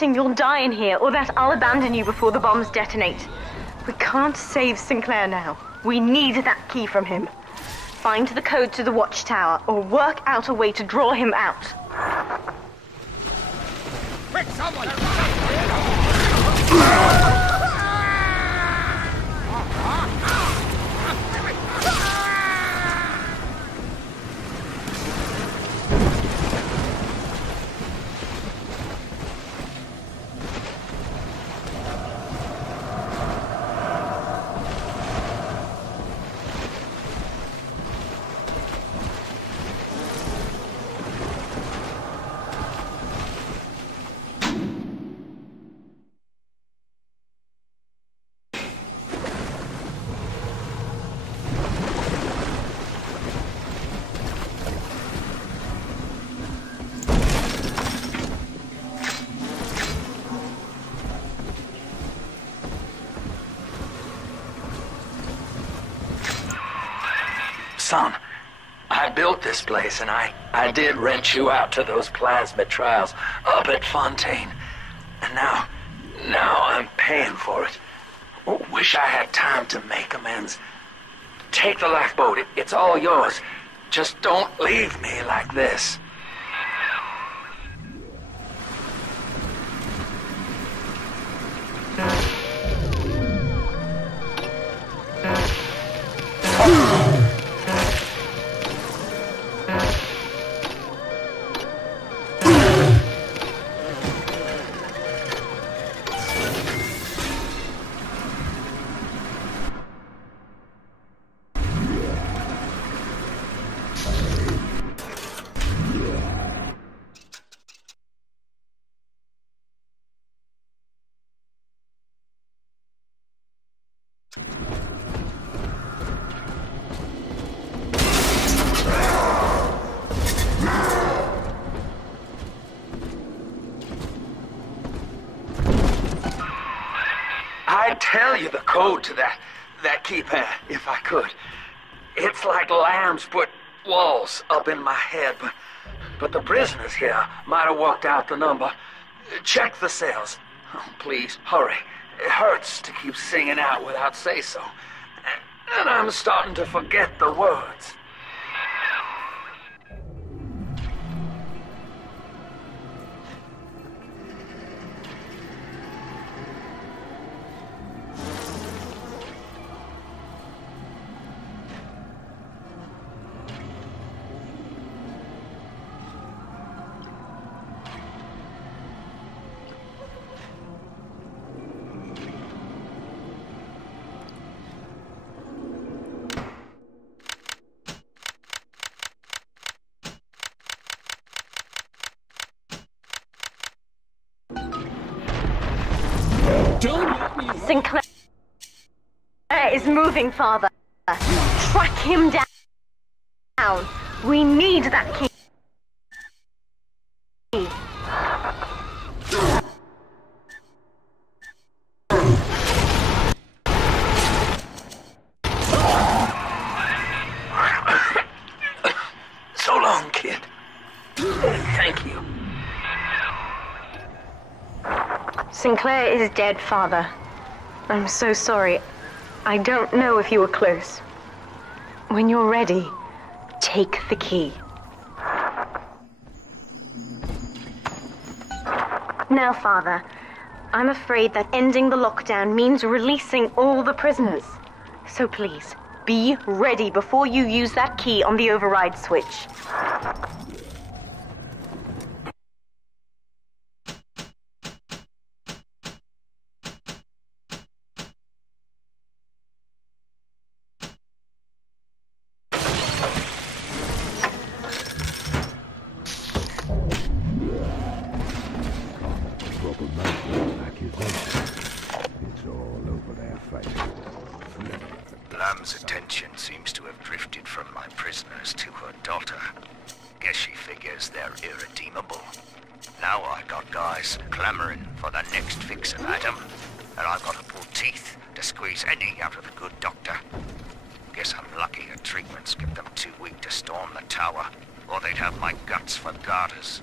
you'll die in here, or that I'll abandon you before the bombs detonate. We can't save Sinclair now. We need that key from him. Find the code to the watchtower, or work out a way to draw him out. Quick, someone! Son, I built this place, and I did rent you out to those plasmid trials up at Fontaine. And now I'm paying for it. Wish I had time to make amends. Take the lifeboat, it's all yours. Just don't leave me like this. I'd tell you the code to that keypad, if I could. It's like lambs put walls up in my head, but the prisoners here might have worked out the number. Check the cells. Oh, please, hurry. It hurts to keep singing out without say-so. And I'm starting to forget the words. Sinclair is moving, Father. Track him down. We need that key. So long, kid. Thank you. Sinclair is dead, Father. I'm so sorry. I don't know if you were close. When you're ready, take the key. Now, Father, I'm afraid that ending the lockdown means releasing all the prisoners. So please, be ready before you use that key on the override switch. Lamb's attention seems to have drifted from my prisoners to her daughter. Guess she figures they're irredeemable. Now I got guys clamoring for the next fix of Adam, and I've got to pull teeth to squeeze any out of the good doctor. Guess I'm lucky her treatments kept them too weak to storm the tower, or they'd have my guts for garters.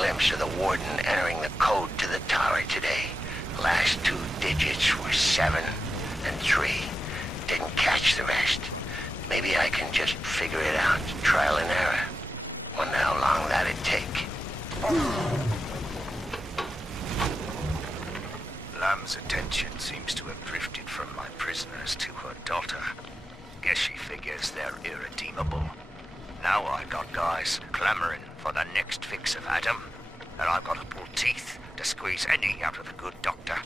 glimpse of the warden entering the code to the tower today. Last two digits were 7 and 3. Didn't catch the rest. Maybe I can just figure it out, trial and error. Wonder how long that'd take. Lamb's attention seems to have drifted from my prisoners to her daughter. Guess she figures they're irredeemable. Now I got guys clamoring for the next fix of Adam, and I've got to pull teeth to squeeze any out of the good doctor.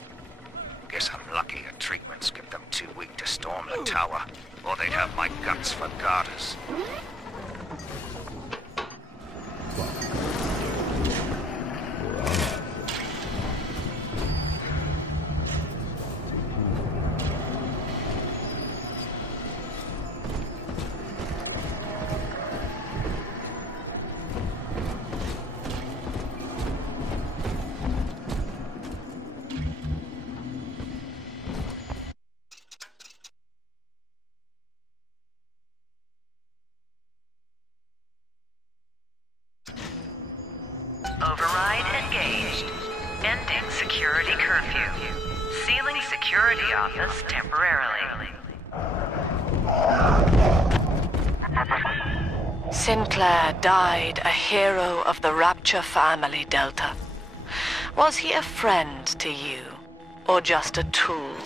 Guess I'm lucky her treatments kept them too weak to storm the tower, or they'd have my guts for garters. Override engaged. Ending security curfew. Sealing security office temporarily. Sinclair died a hero of the Rapture family, Delta. Was he a friend to you, or just a tool?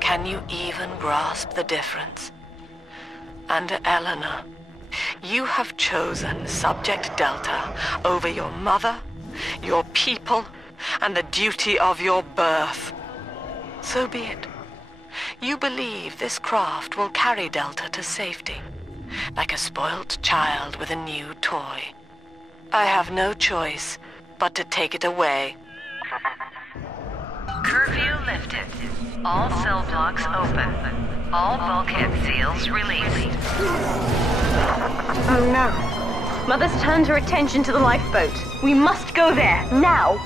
Can you even grasp the difference? And Eleanor, you have chosen Subject Delta over your mother, your people, and the duty of your birth. So be it. You believe this craft will carry Delta to safety, like a spoilt child with a new toy. I have no choice but to take it away. Curfew lifted. All cell blocks open. All bulkhead seals released. Oh no. Mother's turned her attention to the lifeboat. We must go there, now!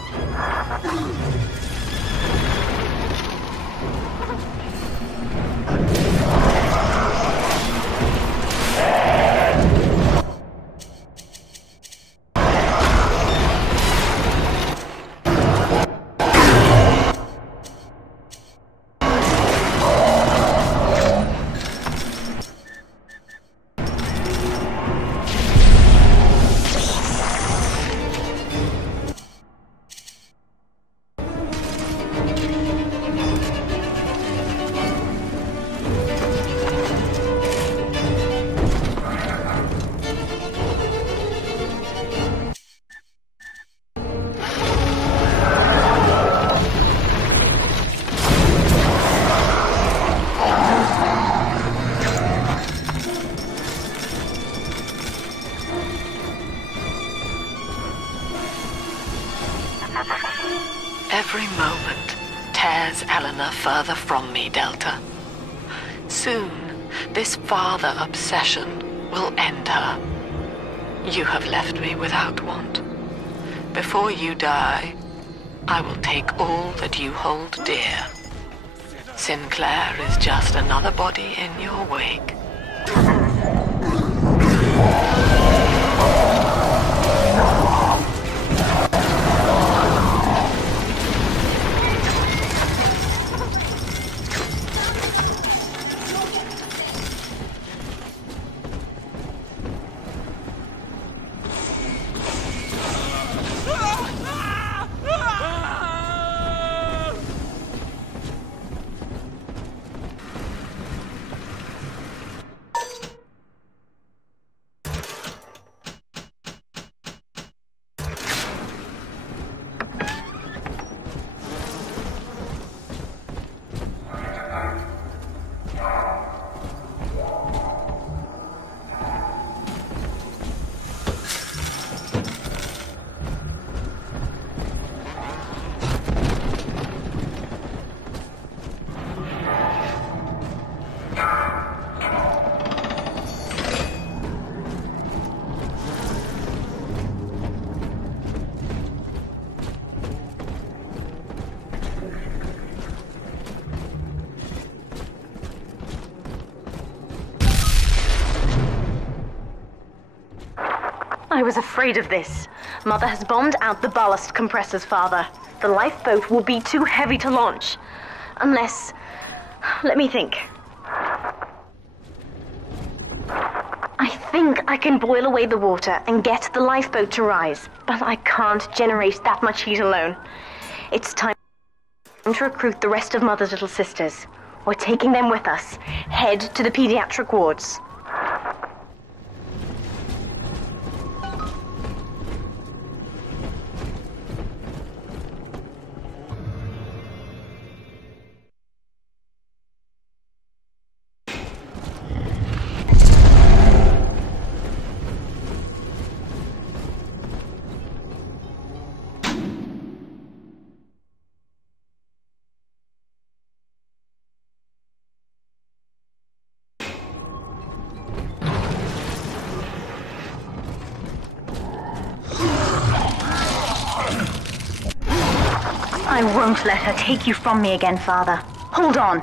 further from me, Delta. Soon, this father obsession will end her. You have left me without want. Before you die, I will take all that you hold dear. Sinclair is just another body in your wake. I was afraid of this. Mother has bombed out the ballast compressors, Father. The lifeboat will be too heavy to launch. Unless... let me think. I think I can boil away the water and get the lifeboat to rise, but I can't generate that much heat alone. It's time to recruit the rest of Mother's little sisters. We're taking them with us. Head to the pediatric wards. I won't let her take you from me again, Father. Hold on.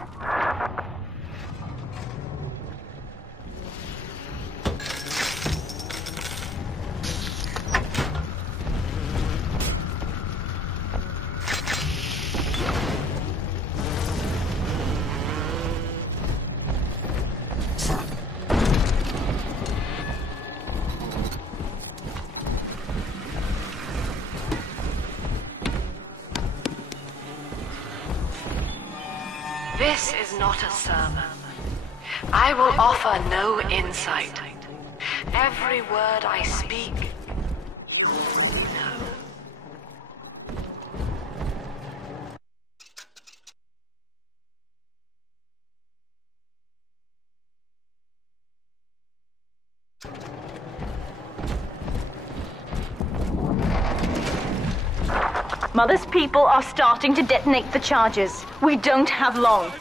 This is not a sermon. I will offer no insight. Every word I speak, no. Mother's people are starting to detonate the charges. We don't have long.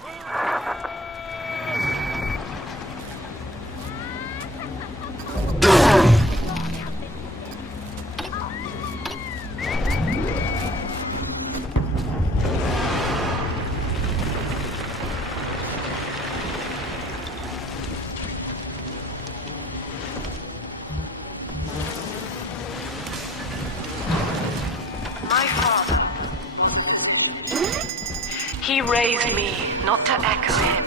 He raised me not to echo him,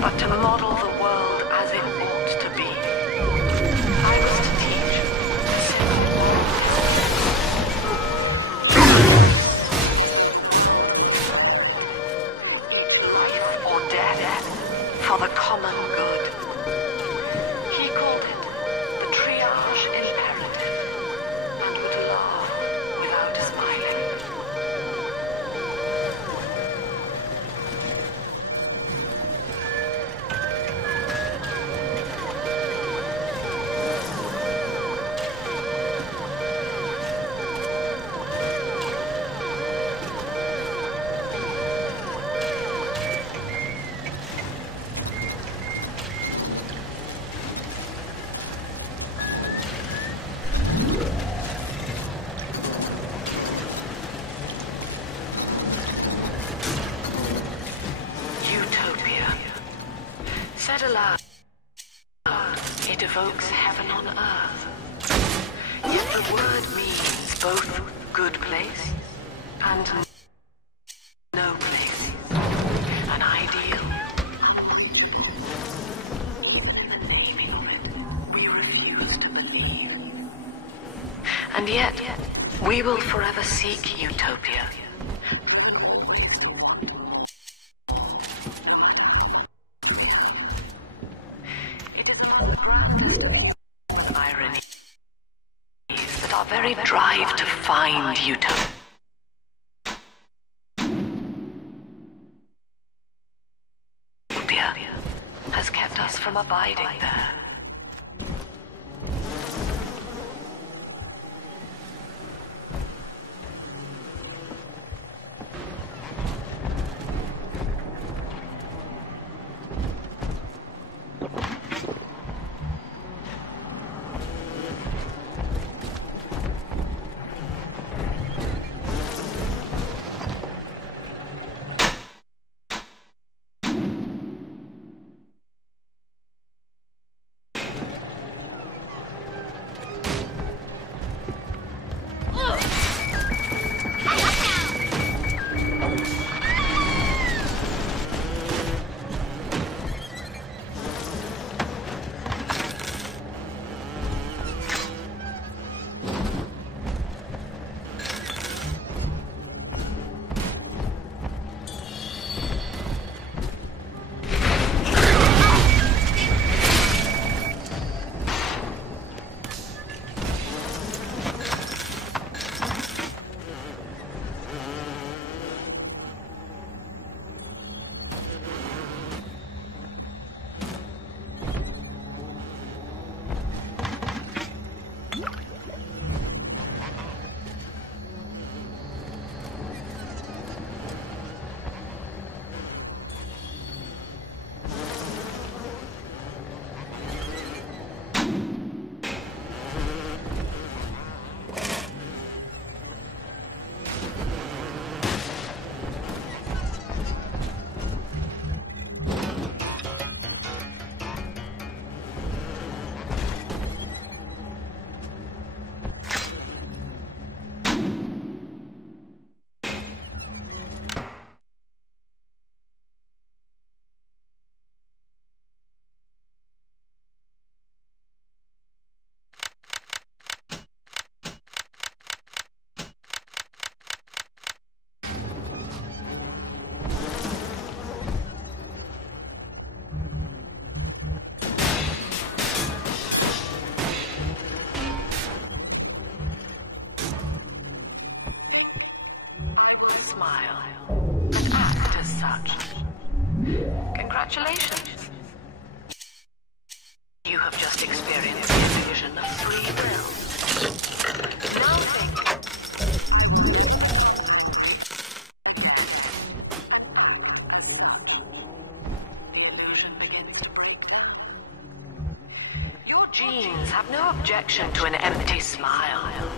but to model the world as it ought to be. I was to teach life or death for the common good. He called it the triage imperative, and would laugh without smiling. Said aloud, it evokes heaven on earth. Yet the word means both good place and no place. An ideal. In the naming of it, we refuse to believe. And yet, we will forever seek utopia. It is among the grandest ironies that our very drive to find utopia has kept us from abiding there. Smile and act as such. Congratulations. You have just experienced a vision of free will. Now think. The illusion begins to break. Your genes have no objection to an empty smile,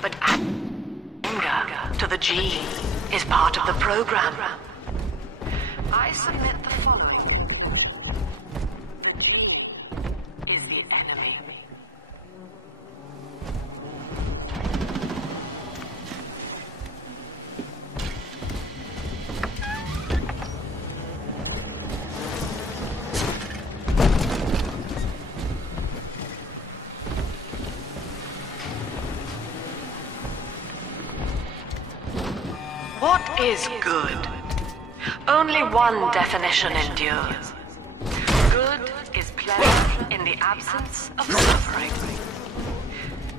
but anger to the gene is part of the program. I submit the following. Is the enemy. What is good? Only one definition endures. Good is pleasure in the absence of suffering.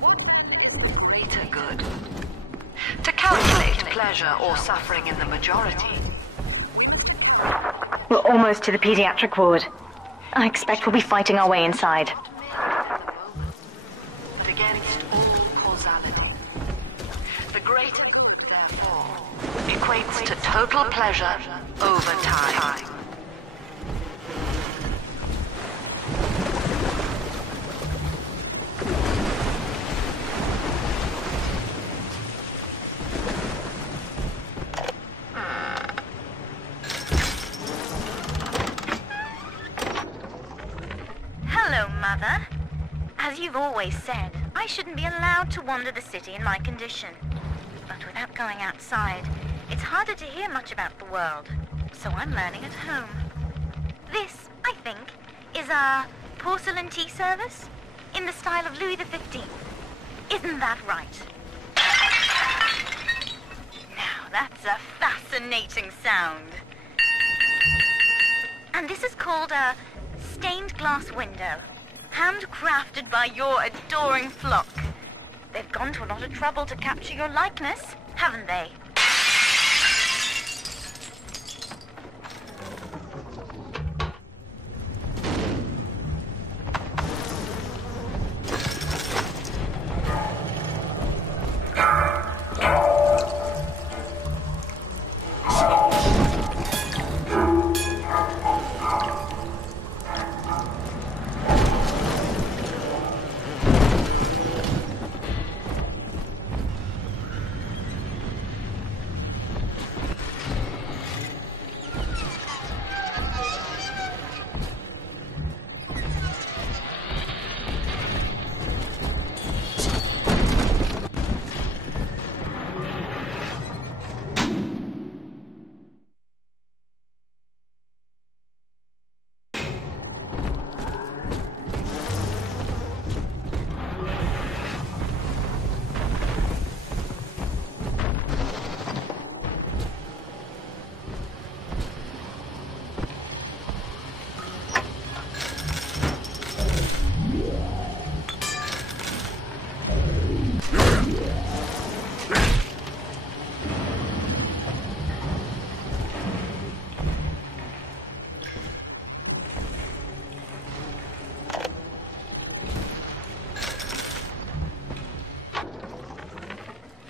What's greater good? To calculate pleasure or suffering in the majority. We're almost to the pediatric ward. I expect we'll be fighting our way inside. But against all causality. The greater, therefore, equates to total pleasure over time. Mother. As you've always said, I shouldn't be allowed to wander the city in my condition. But without going outside, it's harder to hear much about the world. So I'm learning at home. This, I think, is a porcelain tea service in the style of Louis XV. Isn't that right? Now, that's a fascinating sound. And this is called a stained glass window, handcrafted by your adoring flock. They've gone to a lot of trouble to capture your likeness, haven't they?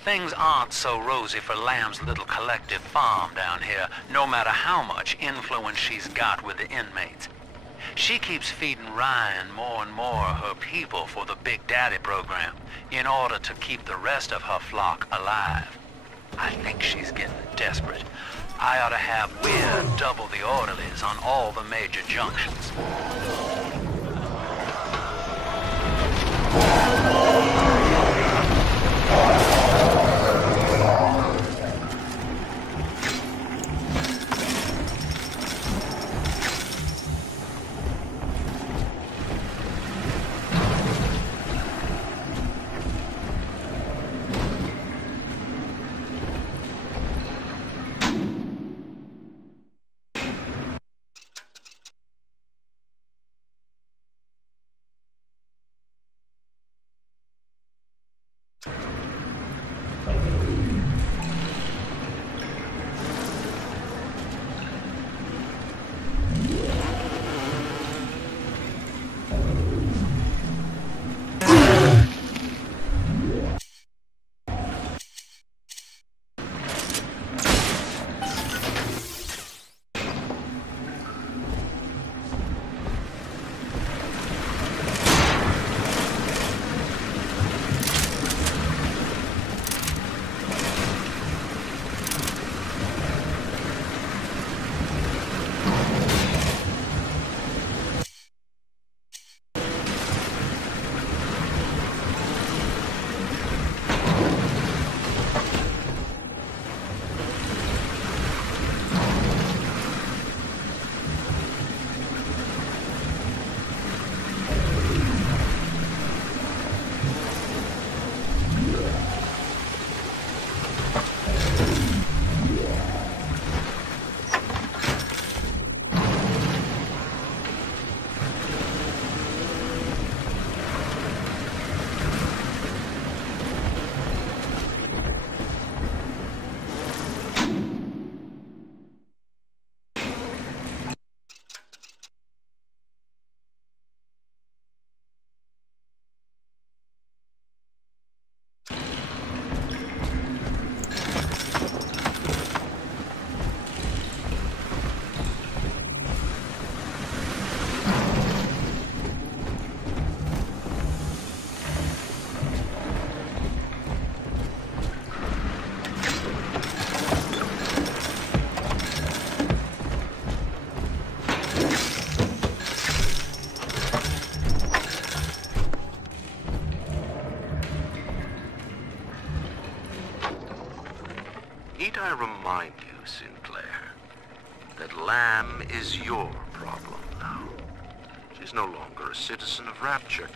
Things aren't so rosy for Lamb's little collective farm down here, no matter how much influence she's got with the inmates. She keeps feeding Ryan more and more of her people for the Big Daddy program in order to keep the rest of her flock alive. I think she's getting desperate. I ought to have Weir double the orderlies on all the major junctions. I remind you, Sinclair, that Lamb is your problem now. She's no longer a citizen of Rapture.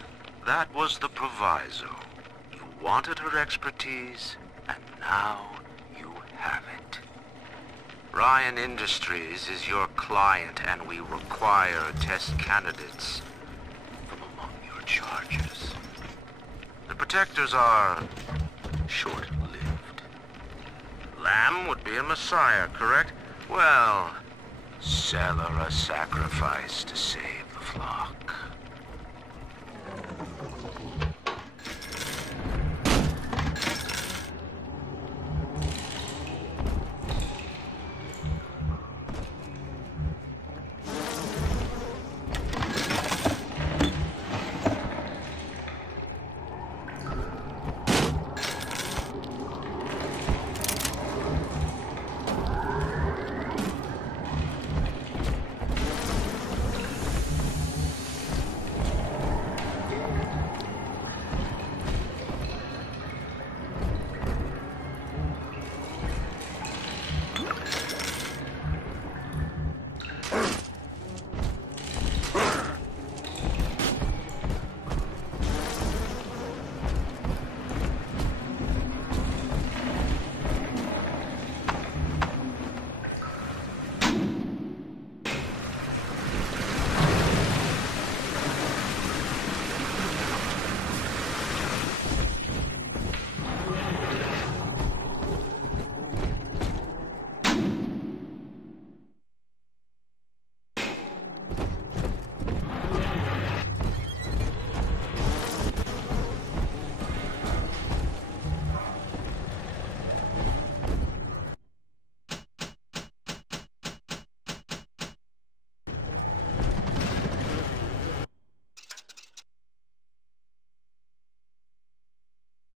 That was the proviso. You wanted her expertise, and now you have it. Ryan Industries is your client, and we require test candidates from among your charges. The protectors are short-lived. Lamb would be a messiah, correct? Well, sell her a sacrifice to save the flock.